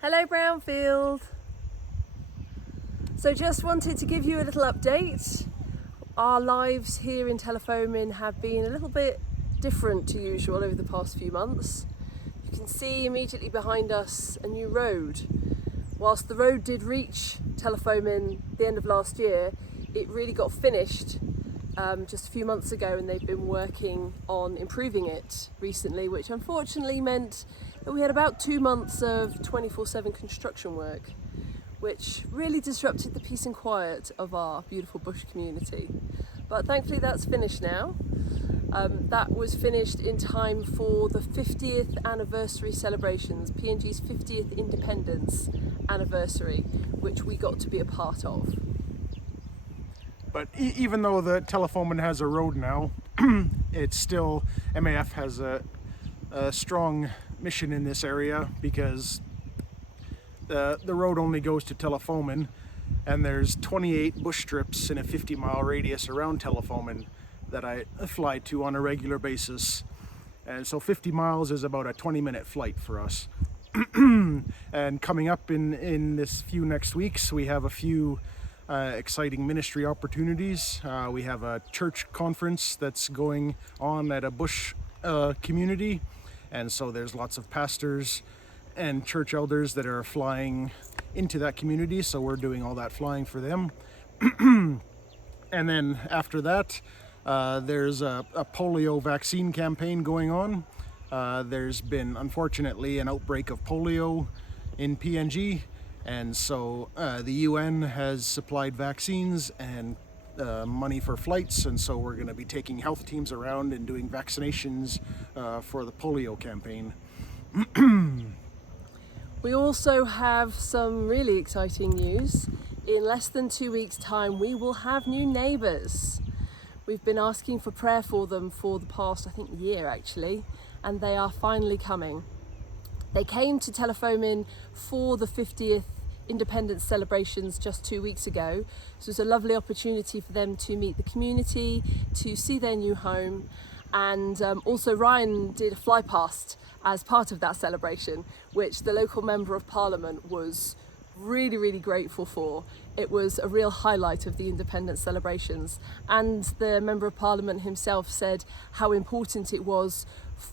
Hello Brownfield! So just wanted to give you a little update. Our lives here in Telefomin have been a little bit different to usual over the past few months. You can see immediately behind us a new road. Whilst the road did reach Telefomin the end of last year, it really got finished just a few months ago, and they've been working on improving it recently, which unfortunately meant that we had about 2 months of 24/7 construction work, which really disrupted the peace and quiet of our beautiful bush community. But thankfully that's finished now. That was finished in time for the 50th anniversary celebrations, PNG's 50th independence anniversary, which we got to be a part of. But even though the Telefomin has a road now, it's still, MAF has a strong mission in this area, because the road only goes to Telefomin, and there's 28 bush strips in a 50-mile radius around Telefomin that I fly to on a regular basis. And so 50 miles is about a 20-minute flight for us. And coming up in this few next weeks, we have a few exciting ministry opportunities. We have a church conference that's going on at a bush community, and so there's lots of pastors and church elders that are flying into that community, so we're doing all that flying for them. And then after that, there's a polio vaccine campaign going on. There's been, unfortunately, an outbreak of polio in PNG, and so the UN has supplied vaccines and money for flights, and so we're going to be taking health teams around and doing vaccinations for the polio campaign. We also have some really exciting news. In less than 2 weeks' time, we will have new neighbours. We've been asking for prayer for them for the past, I think, year actually, and they are finally coming. They came to Telefomin for the 50th independence celebrations just 2 weeks ago. So it was a lovely opportunity for them to meet the community, to see their new home, and also Ryan did a fly past as part of that celebration, which the local Member of Parliament was really grateful for. It was a real highlight of the independence celebrations, and the Member of Parliament himself said how important it was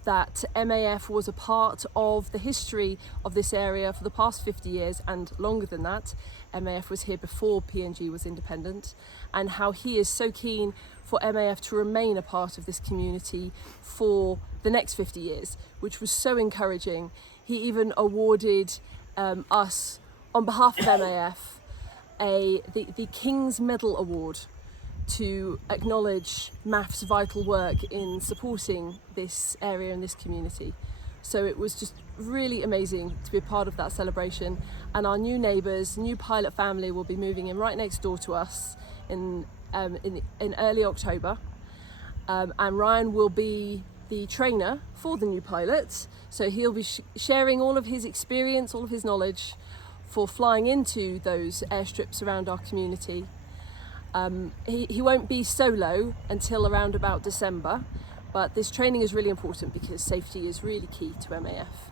that MAF was a part of the history of this area for the past 50 years and longer than that. MAF was here before PNG was independent, and how he is so keen for MAF to remain a part of this community for the next 50 years, which was so encouraging. He even awarded us, on behalf of MAF, the King's Medal Award to acknowledge MAF's vital work in supporting this area and this community. So it was just really amazing to be a part of that celebration. And our new neighbours, new pilot family, will be moving in right next door to us in early October. And Ryan will be the trainer for the new pilot. So he'll be sharing all of his experience, all of his knowledge for flying into those airstrips around our community. He won't be solo until around about December, but this training is really important because safety is really key to MAF.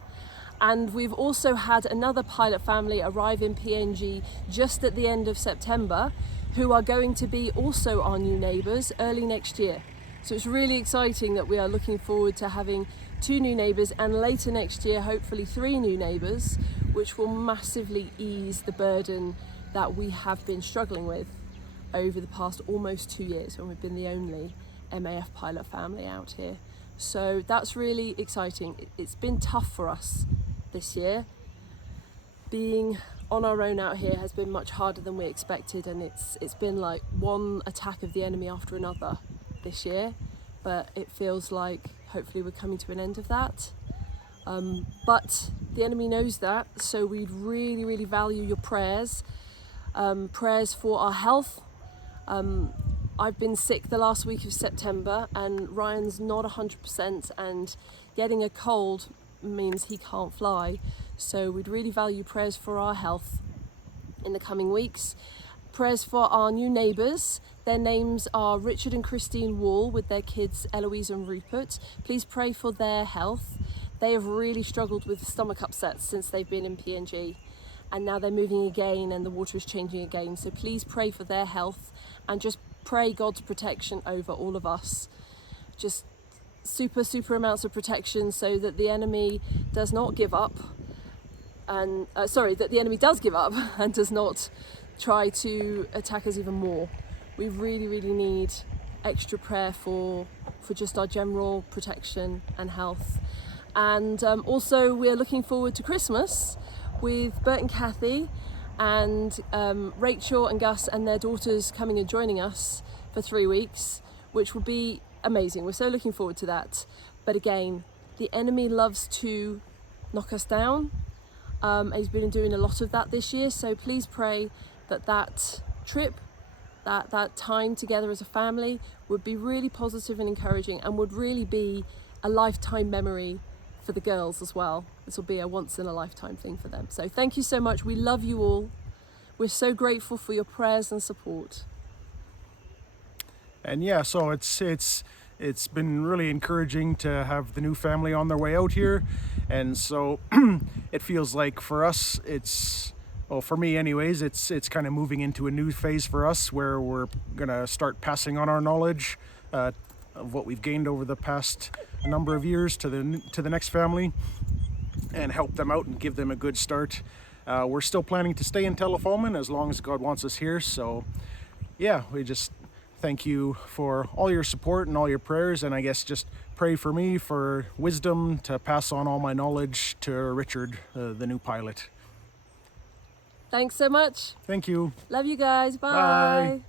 And we've also had another pilot family arrive in PNG just at the end of September, who are going to be also our new neighbours early next year. So it's really exciting that we are looking forward to having 2 new neighbours, and later next year hopefully 3 new neighbours, which will massively ease the burden that we have been struggling with over the past almost 2 years, when we've been the only MAF pilot family out here. So that's really exciting. It's been tough for us this year. Being on our own out here has been much harder than we expected, and it's been like one attack of the enemy after another this year, but it feels like hopefully we're coming to an end of that. But the enemy knows that, so we'd really value your prayers. Prayers for our health. I've been sick the last week of September, and Ryan's not 100%, and getting a cold means he can't fly. So we'd really value prayers for our health in the coming weeks. Prayers for our new neighbours. Their names are Richard and Christine Wall with their kids Eloise and Rupert. Please pray for their health. they have really struggled with stomach upsets since they've been in PNG, and now they're moving again and the water is changing again. So please pray for their health and just pray God's protection over all of us. Just super amounts of protection so that the enemy does not give up, and that the enemy does give up and does not try to attack us even more. We really need extra prayer for just our general protection and health. And also we're looking forward to Christmas with Bert and Kathy and Rachel and Gus and their daughters coming and joining us for 3 weeks, which will be amazing. We're so looking forward to that. But again, the enemy loves to knock us down. He's been doing a lot of that this year, so please pray that trip, that time together as a family would be really positive and encouraging, and would really be a lifetime memory for the girls as well. This will be a once in a lifetime thing for them. So thank you so much. We love you all. We're so grateful for your prayers and support. And yeah, so it's been really encouraging to have the new family on their way out here. And so it feels like for us, for me anyways, it's kind of moving into a new phase for us where we're gonna start passing on our knowledge of what we've gained over the past number of years to the next family and help them out and give them a good start. We're still planning to stay in Telefomin as long as God wants us here. So yeah, we just thank you for all your support and all your prayers, and I guess just pray for me for wisdom to pass on all my knowledge to Richard, the new pilot. Thanks so much. Thank you. Love you guys. Bye. Bye.